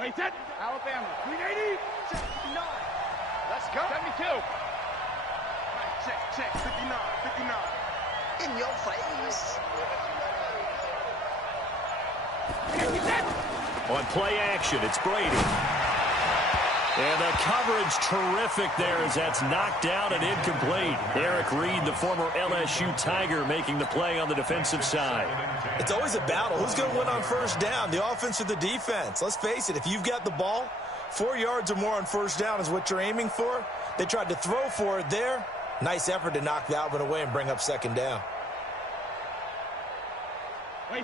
Wait, set. Alabama. 380. 59. Let's go. 72. Check. 59. In your face. On play action, it's Brady. And the coverage terrific there as that's knocked down and incomplete. Eric Reed, the former LSU Tiger, making the play on the defensive side. It's always a battle. Who's going to win on first down, the offense or the defense? Let's face it, if you've got the ball, 4 yards or more on first down is what you're aiming for. They tried to throw for it there. Nice effort to knock that one away and bring up second down.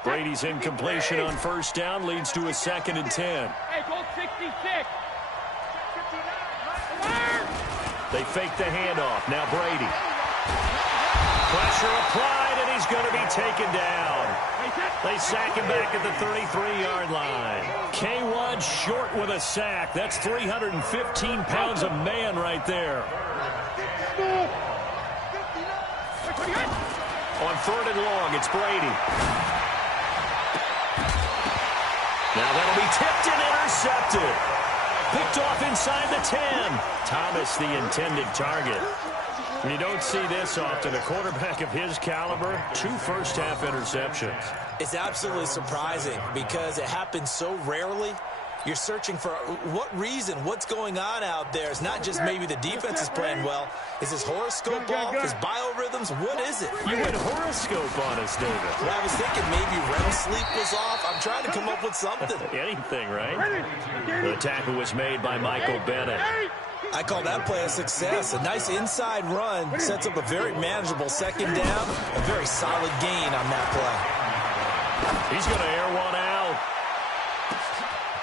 Brady's incompletion on first down leads to a 2nd and 10. Hey, goal 66. They fake the handoff. Now Brady. Pressure applied, and he's going to be taken down. They sack him back at the 33-yard line. K1 short with a sack. That's 315 pounds of man right there. On 3rd and long, it's Brady. Now that'll be tipped and intercepted. Picked off inside the 10. Thomas, the intended target. You don't see this often. A quarterback of his caliber, 2 first-half interceptions. It's absolutely surprising because it happens so rarely. You're searching for what reason, what's going on out there. It's not just maybe the defense is playing well. Is his horoscope off? His biorhythms? What is it? You went horoscope on us, David. Well, I was thinking maybe REM sleep was off. I'm trying to come up with something. Anything, right? The tackle was made by Michael Bennett. I call that play a success. A nice inside run sets up a very manageable second down. A very solid gain on that play. He's going to air one out.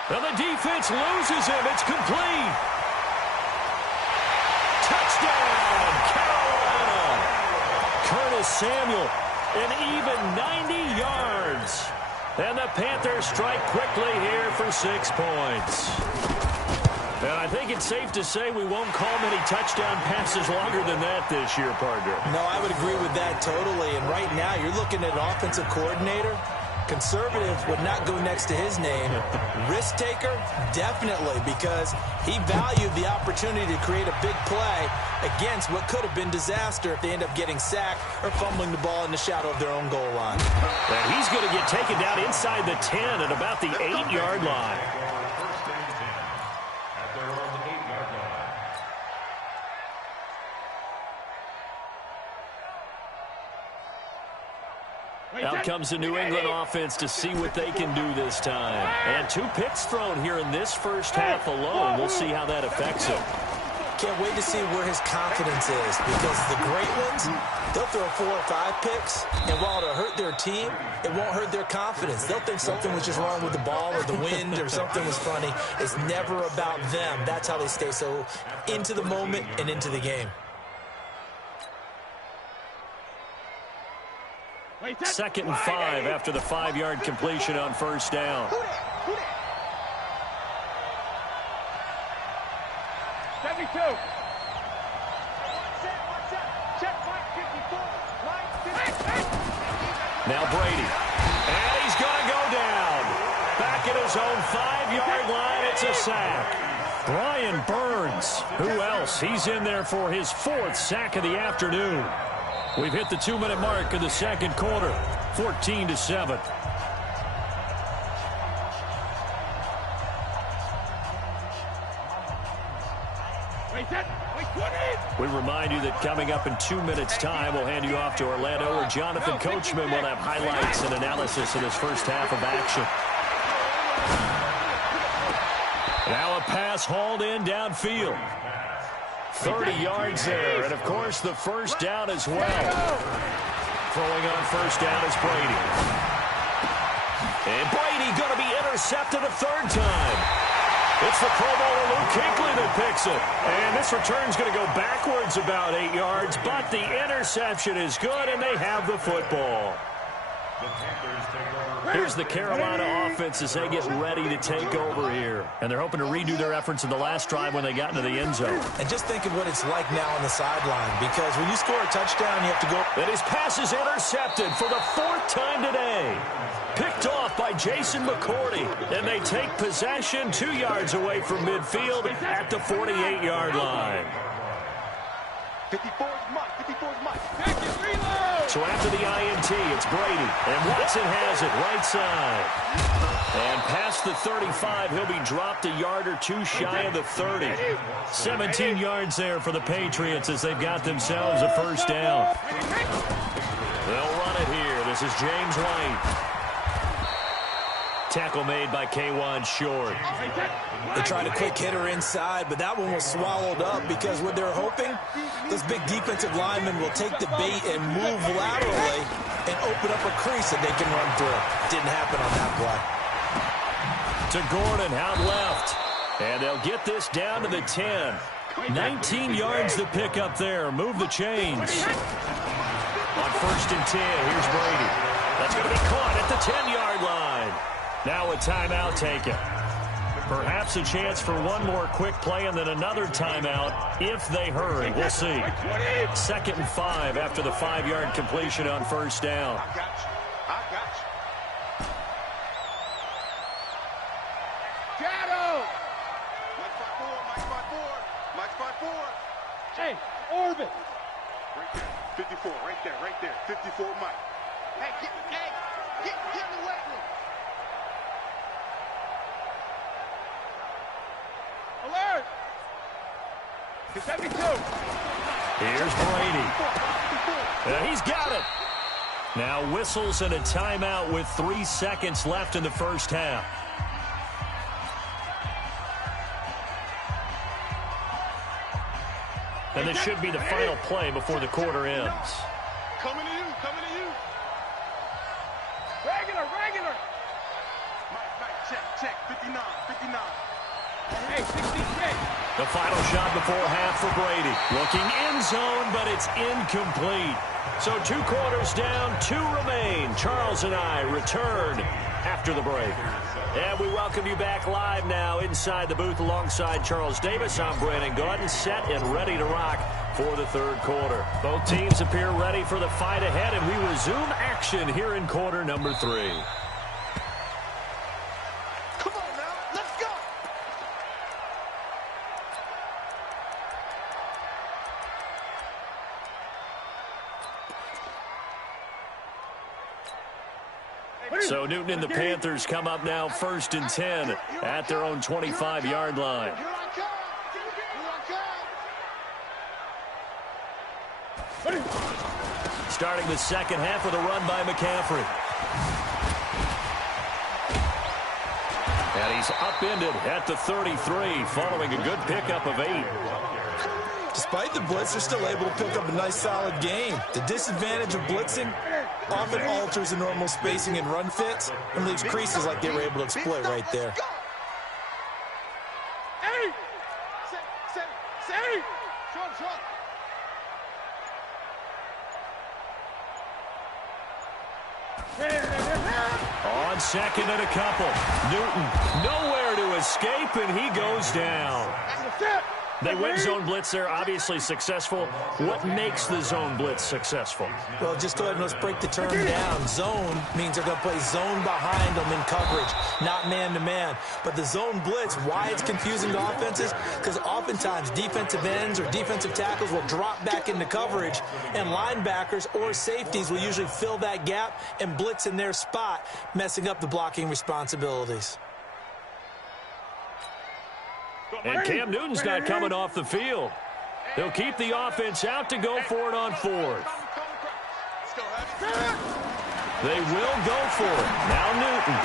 And the defense loses him. It's complete. Touchdown, Carolina. Curtis Samuel, an even 90 yards. And the Panthers strike quickly here for 6 points. And I think it's safe to say we won't call many touchdown passes longer than that this year, partner. No, I would agree with that totally. And right now, you're looking at an offensive coordinator. Conservative would not go next to his name. Risk taker, definitely, because he valued the opportunity to create a big play against what could have been disaster if they end up getting sacked or fumbling the ball in the shadow of their own goal line. And he's going to get taken down inside the 10 at about the 8-yard line. Out comes the New England offense to see what they can do this time. And 2 picks thrown here in this first half alone. We'll see how that affects him. Can't wait to see where his confidence is, because the great ones, they'll throw 4 or 5 picks, and while it'll hurt their team, it won't hurt their confidence. They'll think something was just wrong with the ball or the wind or something was funny. It's never about them. That's how they stay so into the moment and into the game. 2nd and 5 after the 5-yard completion on first down. 72. Now Brady. And he's going to go down. Back at his own 5-yard line, it's a sack. Brian Burns. Who else? He's in there for his 4th sack of the afternoon. We've hit the 2-minute mark of the second quarter, 14-7. We remind you that coming up in 2 minutes' time, we'll hand you off to Orlando, where Jonathan Coachman will have highlights and analysis in his first half of action. Now a pass hauled in downfield. 30 yards there, and of course the first down as well. Throwing on first down is Brady. And Brady going to be intercepted a 3rd time. It's the Pro Bowler Luke Kuechly that picks it. And this return's going to go backwards about 8 yards, but the interception is good, and they have the football. Here's the Carolina offense as they get ready to take over here. And they're hoping to redo their efforts in the last drive when they got into the end zone. And just think of what it's like now on the sideline, because when you score a touchdown, you have to go. And his pass is intercepted for the 4th time today. Picked off by Jason McCourty. And they take possession 2 yards away from midfield at the 48-yard line. 54 is Mike. 54 is Mike. So after the INT, it's Brady. And Watson has it right side. And past the 35, he'll be dropped a yard or 2 shy of the 30. 17 yards there for the Patriots as they've got themselves a first down. They'll run it here. This is James White. Tackle made by K'Wan Short. They tried a quick hitter inside, but that one was swallowed up because what they're hoping, those big defensive linemen will take the bait and move laterally and open up a crease that they can run through. Didn't happen on that play. To Gordon, out left. And they'll get this down to the 10. 19 yards to pick up there. Move the chains. On 1st and 10, here's Brady. That's going to be caught at the 10-yard line. Now a timeout taken. Perhaps a chance for one more quick play and then another timeout if they hurry. We'll see. 2nd and 5 after the 5-yard completion on 1st down. I got you. Shadow! Mike spot 4. Hey, orbit. Right there. 54, right there. 54, Mike. Hey, get in the way. Alert! 72. Here's Brady. And he's got it. Now whistles and a timeout with 3 seconds left in the first half. And this should be the final play before the quarter ends. Coming to you. Regular. Mike, check. 59. Hey, 66. The final shot before half for Brady. Looking end zone, but it's incomplete. So 2 quarters down, 2 remain. Charles and I return after the break. And we welcome you back live now inside the booth alongside Charles Davis. I'm Brandon Gaudin, set and ready to rock for the 3rd quarter. Both teams appear ready for the fight ahead, and we resume action here in quarter number 3. So Newton and the Panthers come up now 1st and 10 at their own 25-yard line. Starting the 2nd half with a run by McCaffrey. And he's upended at the 33 following a good pickup of 8. Despite the blitz, they're still able to pick up a nice, solid gain. The disadvantage of blitzing often alters the normal spacing and run fits and leaves creases like they were able to exploit right there. On 2nd and a couple. Newton nowhere to escape, and he goes down. They win zone blitz. They're obviously successful. What makes the zone blitz successful? Well, just go ahead and let's break the term down. Zone means they're going to play zone behind them in coverage, not man-to-man. But the zone blitz, why it's confusing to offenses? Because oftentimes defensive ends or defensive tackles will drop back into coverage, and linebackers or safeties will usually fill that gap and blitz in their spot, messing up the blocking responsibilities. And Cam Newton's not coming off the field. They'll keep the offense out to go for it on 4th. They will go for it. Now Newton.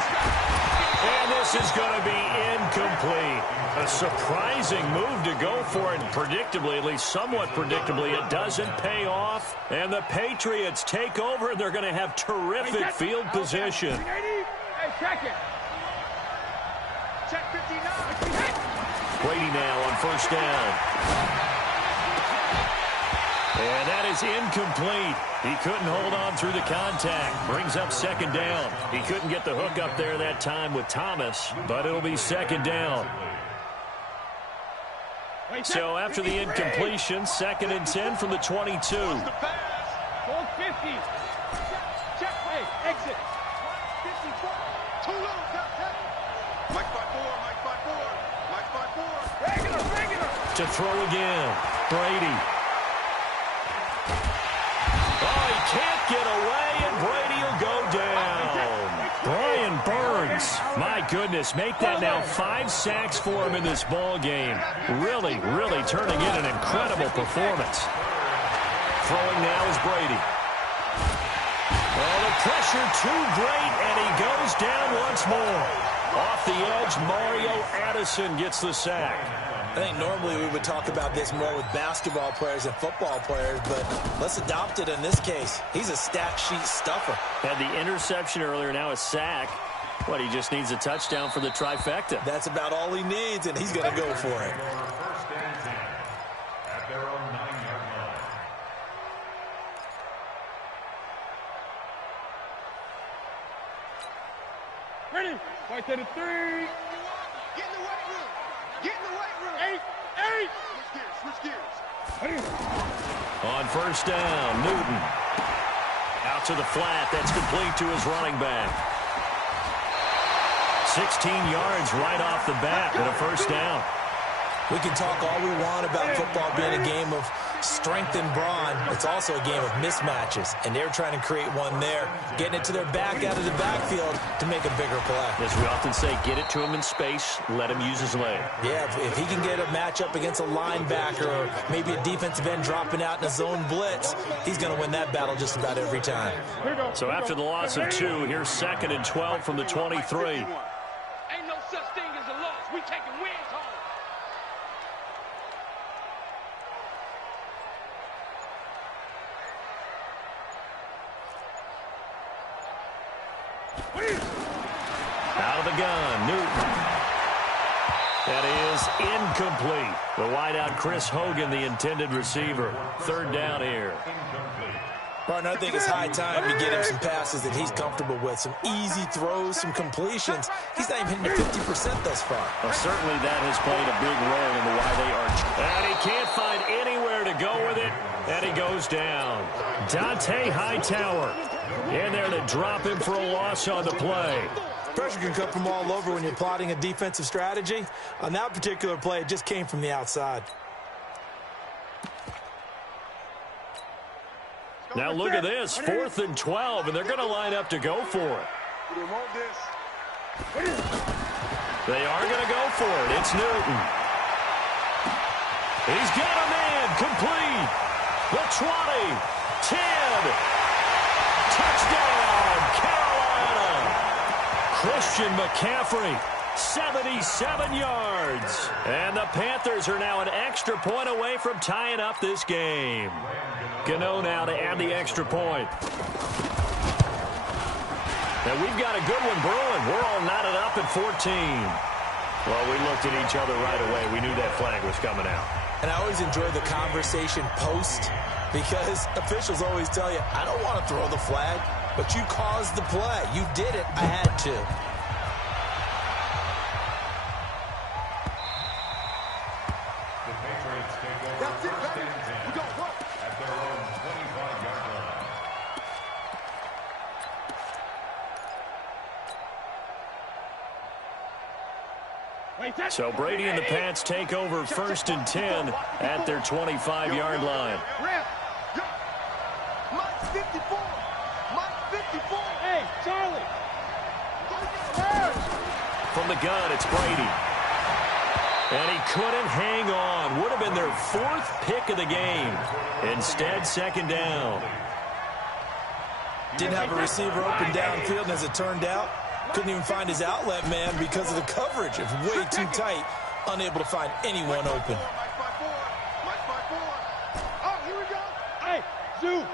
And this is going to be incomplete. A surprising move to go for it. Predictably, at least somewhat predictably, it doesn't pay off. And the Patriots take over, and they're going to have terrific field position. Hey, check it. Check 59. Brady now on 1st down. And that is incomplete. He couldn't hold on through the contact. Brings up second down. He couldn't get the hook up there that time with Thomas, but it'll be second down. So after the incompletion, 2nd and 10 from the 22. Goal 50. Check, hey, exit. 54. Too low. Mike 5-4, Mike 5-4, Mike 5-4. Regular. To throw again. Brady. Oh, he can't get away, and Brady will go down. Brian Burns, my goodness, make that now 5 sacks for him in this ball game. Really turning in an incredible performance. Throwing now is Brady. Oh, the pressure too great, and he goes down once more. Off the edge, Mario Addison gets the sack. I think normally we would talk about this more with basketball players and football players, but let's adopt it in this case. He's a stat sheet stuffer. Had the interception earlier, now a sack. What, he just needs a touchdown for the trifecta. That's about all he needs, and he's going to go for it. At their own 9-yard line. Ready? Fight to the 3. Get in the weight room. Get in the weight room. 8. Switch gears. On first down, Newton. Out to the flat. That's complete to his running back. 16 yards right off the bat and a first down. We can talk all we want about football being a game of strength and brawn. It's also a game of mismatches, and they're trying to create one there, getting it to their back out of the backfield to make a bigger play. As we often say, get it to him in space, let him use his leg. Yeah, if he can get a matchup against a linebacker or maybe a defensive end dropping out in a zone blitz, he's going to win that battle just about every time. So after the loss of 2, here's 2nd and 12 from the 23. Ain't no such thing as a loss. We taking wins home. Out of the gun, Newton. That is incomplete. The wideout, Chris Hogan, the intended receiver. 3rd down here. Partner, I think it's high time to get him some passes that he's comfortable with. Some easy throws, some completions. He's not even hitting the 50% thus far. Well, certainly that has played a big role into why they are. And he can't find anywhere to go with it, and he goes down. Dante Hightower in there to drop him for a loss on the play. Pressure can come from all over when you're plotting a defensive strategy. On that particular play, it just came from the outside. Now look at this, 4th and 12, and they're going to line up to go for it. They are going to go for it. It's Newton. He's got a man, complete. The 20, 10, touchdown, Carolina. Christian McCaffrey, 77 yards. And the Panthers are now an extra point away from tying up this game. Gano now to add the extra point. Now we've got a good one brewing. We're all knotted up at 14. Well, we looked at each other right away. We knew that flag was coming out. And I always enjoy the conversation post because officials always tell you, I don't want to throw the flag, but you caused the play. You did it. I had to. The Patriots take over first and 10 at their own 25-yard line. So Brady and the Pats take over 1st and 10 at their 25-yard line. Mike 54. Mike 54. Hey, Charlie. From the gun, it's Brady. And he couldn't hang on. Would have been their 4th pick of the game. Instead, 2nd down. Didn't have a receiver open downfield, and as it turned out, couldn't even find his outlet man because of the coverage. It was way too tight, unable to find anyone open. Mike 54. Oh, here we go. Hey, Zoo.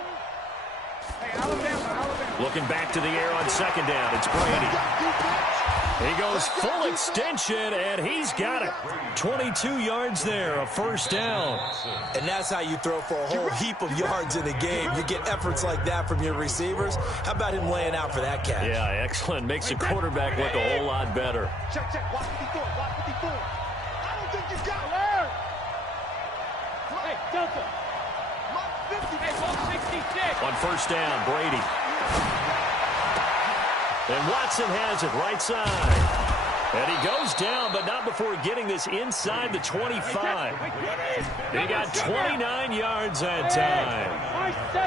Hey, Alabama. Looking back to the air on second down. It's Brady. He goes full extension, and he's got it. 22 yards there, a first down. And that's how you throw for a whole heap of yards in a game. You get efforts like that from your receivers. How about him laying out for that catch? Yeah, excellent. Makes the quarterback look a whole lot better. Check, check. Watch 54. Watch 54. I don't think you got it. Hey, Delta. Hey, 66. On first down, Brady. And Watson has it right side. And he goes down, but not before getting this inside the 25. He got 29 yards that time.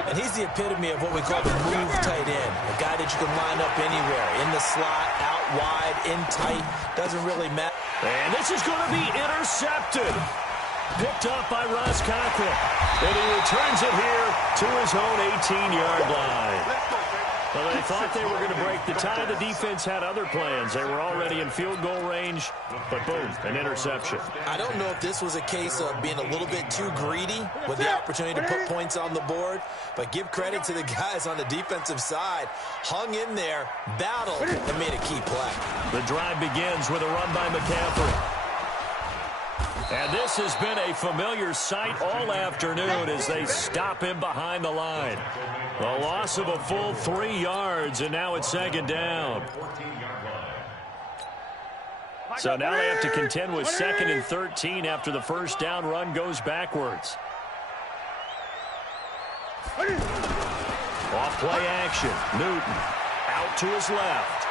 And he's the epitome of what we call the move tight end. A guy that you can line up anywhere. In the slot, out wide, in tight. Doesn't really matter. And this is going to be intercepted. Picked up by Ross Cochran. And he returns it here to his own 18-yard line. Well, they thought they were going to break the tie. The defense had other plans. They were already in field goal range, but boom, an interception. I don't know if this was a case of being a little bit too greedy with the opportunity to put points on the board, but give credit to the guys on the defensive side. Hung in there, battled, and made a key play. The drive begins with a run by McCaffrey. And this has been a familiar sight all afternoon as they stop him behind the line. A loss of a full 3 yards, and now it's second down. So now they have to contend with 2nd and 13 after the first down run goes backwards. Off play action. Newton out to his left.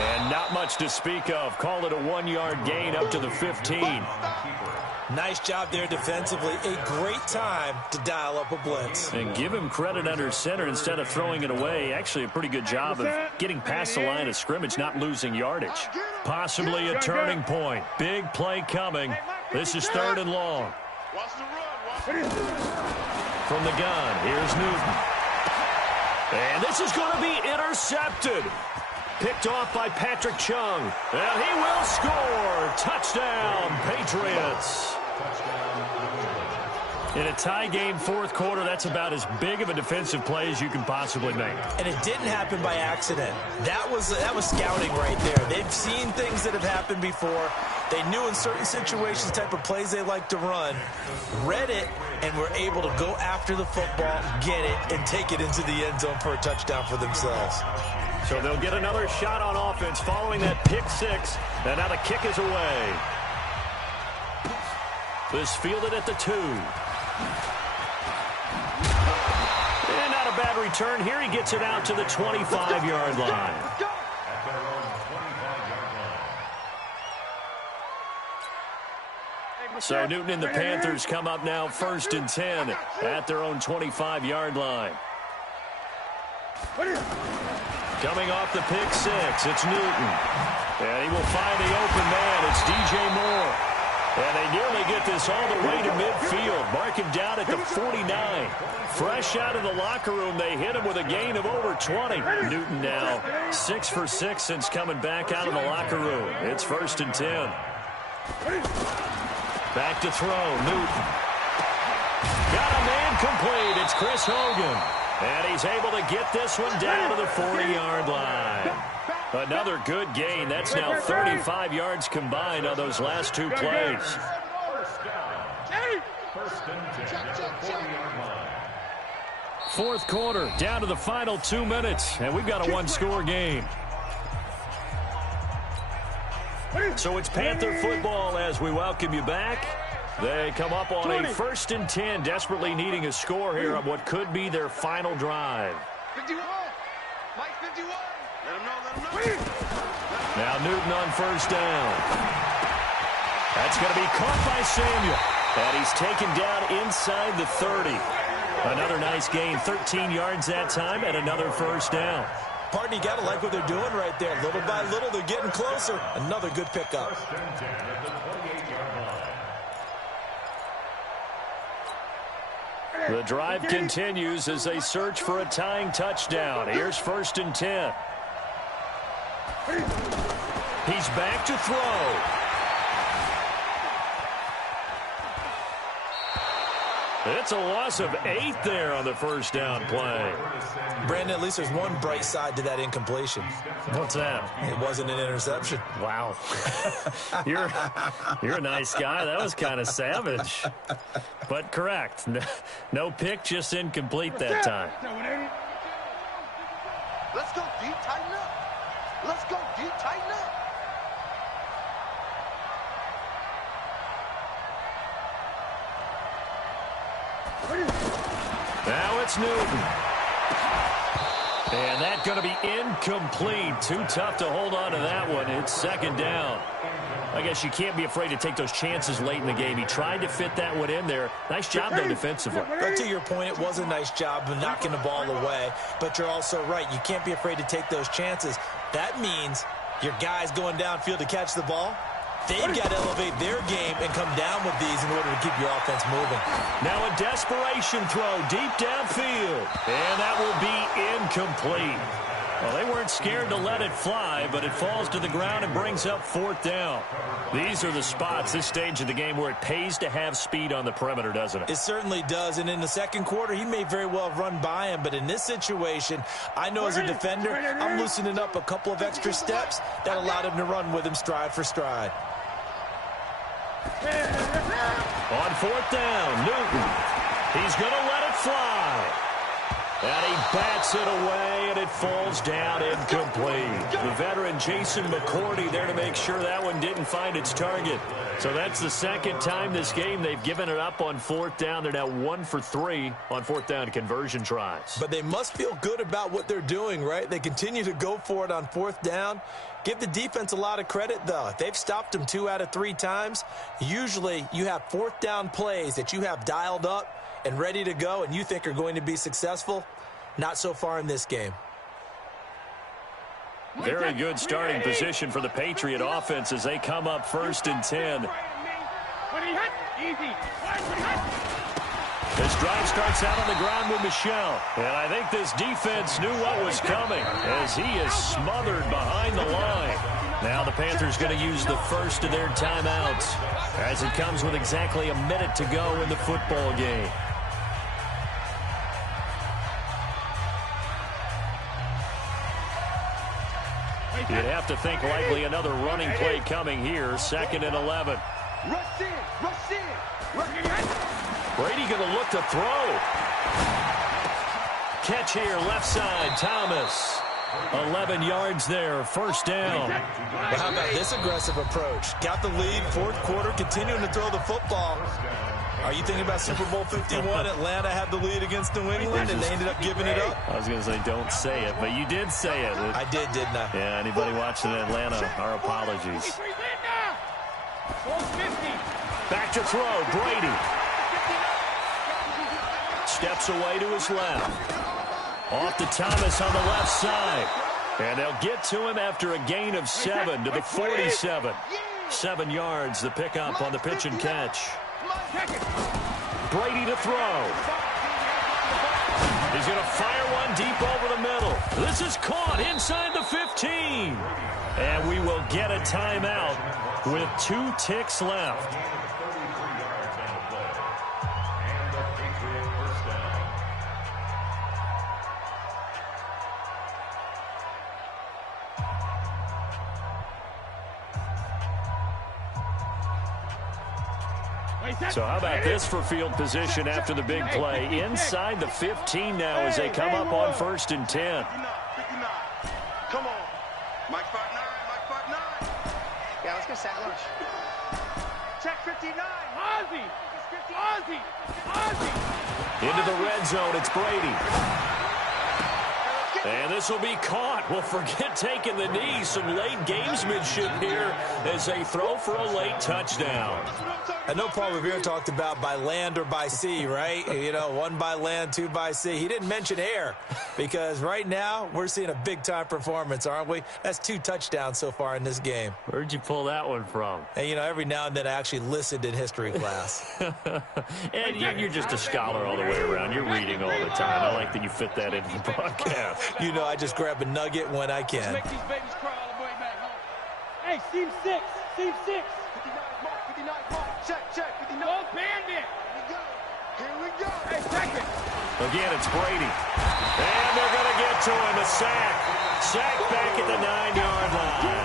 And not much to speak of. Call it a 1-yard gain up to the 15. Nice job there defensively. A great time to dial up a blitz. And give him credit under center instead of throwing it away. Actually a pretty good job of getting past the line of scrimmage, not losing yardage. Possibly a turning point. Big play coming. This is 3rd and long. From the gun, here's Newton. And this is going to be intercepted. Picked off by Patrick Chung. And he will score. Touchdown, Patriots. In a tie game, 4th quarter, that's about as big of a defensive play as you can possibly make. And it didn't happen by accident. That was scouting right there. They've seen things that have happened before. They knew in certain situations the type of plays they like to run, read it, and were able to go after the football, get it, and take it into the end zone for a touchdown for themselves. So they'll get another shot on offense following that pick 6. And now the kick is away. This fielded at the 2. And not a bad return. Here he gets it out to the 25-yard line. So Newton and the Panthers come up now 1st and 10 at their own 25-yard line. Coming off the pick 6, it's Newton. And he will find the open man. It's DJ Moore. And they nearly get this all the way to midfield. Mark him down at the 49. Fresh out of the locker room, they hit him with a gain of over 20. Newton now 6 for 6 since coming back out of the locker room. It's 1st and 10. Back to throw, Newton. Got a man complete. It's Chris Hogan. And he's able to get this one down to the 40-yard line. Another good gain. That's now 35 yards combined on those last 2 plays. Fourth quarter, down to the final 2 minutes, and we've got a 1-score game. So it's Panther football as we welcome you back. They come up on a 1st and 10, desperately needing a score here on what could be their final drive. 51. Mike 51. Let him know. Now Newton on 1st down. That's going to be caught by Samuel. And he's taken down inside the 30. Another nice gain, 13 yards that time, and another 1st down. Pardon, you got to like what they're doing right there. Little by little, they're getting closer. Another good pickup. The drive continues as they search for a tying touchdown. Here's 1st and 10. He's back to throw. It's a loss of 8 there on the first down play. Brandon, at least there's one bright side to that incompletion. What's that? It wasn't an interception. Wow. You're a nice guy. That was kind of savage. But correct. No pick, just incomplete that time. Let's go deep, tighten up. Let's go deep, tighten up. Now it's Newton. And that's going to be incomplete. Too tough to hold on to that one. It's second down. I guess you can't be afraid to take those chances late in the game. He tried to fit that one in there. Nice job, though, defensively. But to your point, it was a nice job of knocking the ball away. But you're also right. You can't be afraid to take those chances. That means your guys going downfield to catch the ball, they've got to elevate their game and come down with these in order to keep your offense moving. Now a desperation throw deep downfield. And that will be incomplete. Well, they weren't scared to let it fly, but it falls to the ground and brings up fourth down. These are the spots, this stage of the game, where it pays to have speed on the perimeter, doesn't it? It certainly does, and in the second quarter, he may very well have run by him, but in this situation, I know as a defender, I'm loosening up a couple of extra steps that allowed him to run with him stride for stride. On fourth down, Newton. He's going to let it fly. And he bats it away, and it falls down incomplete. The veteran Jason McCourty there to make sure that one didn't find its target. So that's the second time this game they've given it up on fourth down. They're now 1 for 3 on fourth down conversion tries. But they must feel good about what they're doing, right? They continue to go for it on fourth down. Give the defense a lot of credit, though. They've stopped them 2 out of 3 times. Usually you have fourth down plays that you have dialed up and ready to go and you think are going to be successful. Not so far in this game. Very good starting position for the Patriot offense as they come up 1st and 10. This drive starts out on the ground with Michel. And I think this defense knew what was coming as he is smothered behind the line. Now the Panthers going to use the first of their timeouts as it comes with exactly a minute to go in the football game. You'd have to think likely another running play coming here. 2nd and 11. Rush in, rush in. Brady going to look to throw. Catch here, left side, Thomas. 11 yards there, first down. But how about this aggressive approach? Got the lead, 4th quarter, continuing to throw the football. Are you thinking about Super Bowl 51? Atlanta had the lead against New England, and they ended up giving it up? I was going to say don't say it, but you did say it. I did, didn't I? Yeah, anybody watching Atlanta, our apologies. Back to throw, Brady. Steps away to his left. Off to Thomas on the left side. And they'll get to him after a gain of 7 to the 47. 7 yards, the pickup on the pitch and catch. Brady to throw. He's going to fire one deep over the middle. This is caught inside the 15. And we will get a timeout with 2 ticks left. So how about this for field position after the big play? Inside the 15 now as they come up on 1st and 10. 59. Come on. Mike 5'9", Mike 5'9". Yeah, let's go sack lunch. Check 59. Ozzy. Ozzy. Ozzy. Into the red zone, it's Brady. And this will be caught. Well, forget taking the knee. Some late gamesmanship here as they throw for a late touchdown. I know Paul Revere talked about by land or by sea, right? You know, 1 by land, 2 by sea. He didn't mention air because right now we're seeing a big-time performance, aren't we? That's 2 touchdowns so far in this game. Where'd you pull that one from? And, you know, every now and then I actually listened in history class. And you're just a scholar all the way around. You're reading all the time. I like that you fit that into the broadcast. You know, I just grab a nugget when I can. Make these babies cry all the way back home. Hey, seam 6. Seam 6. 59 mark, 59 mark. Check, check. 59. Go bandit. Here we go. Hey, second. Again, it's Brady. And they're going to get to him. A sack. Sack back at the 9-yard line.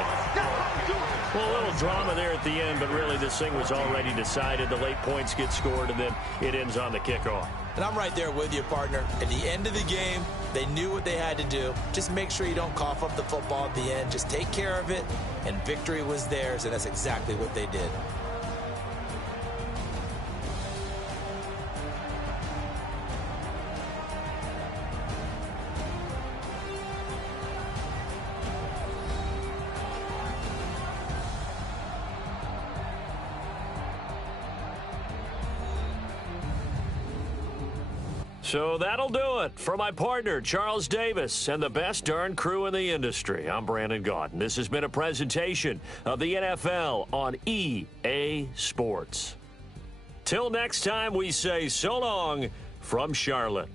Well, a little drama there at the end, but really this thing was already decided. The late points get scored, and then it ends on the kickoff. And I'm right there with you, partner. At the end of the game, they knew what they had to do. Just make sure you don't cough up the football at the end. Just take care of it, and victory was theirs, and that's exactly what they did. So that'll do it for my partner, Charles Davis, and the best darn crew in the industry. I'm Brandon Gaudin. This has been a presentation of the NFL on EA Sports. Till next time, we say so long from Charlotte.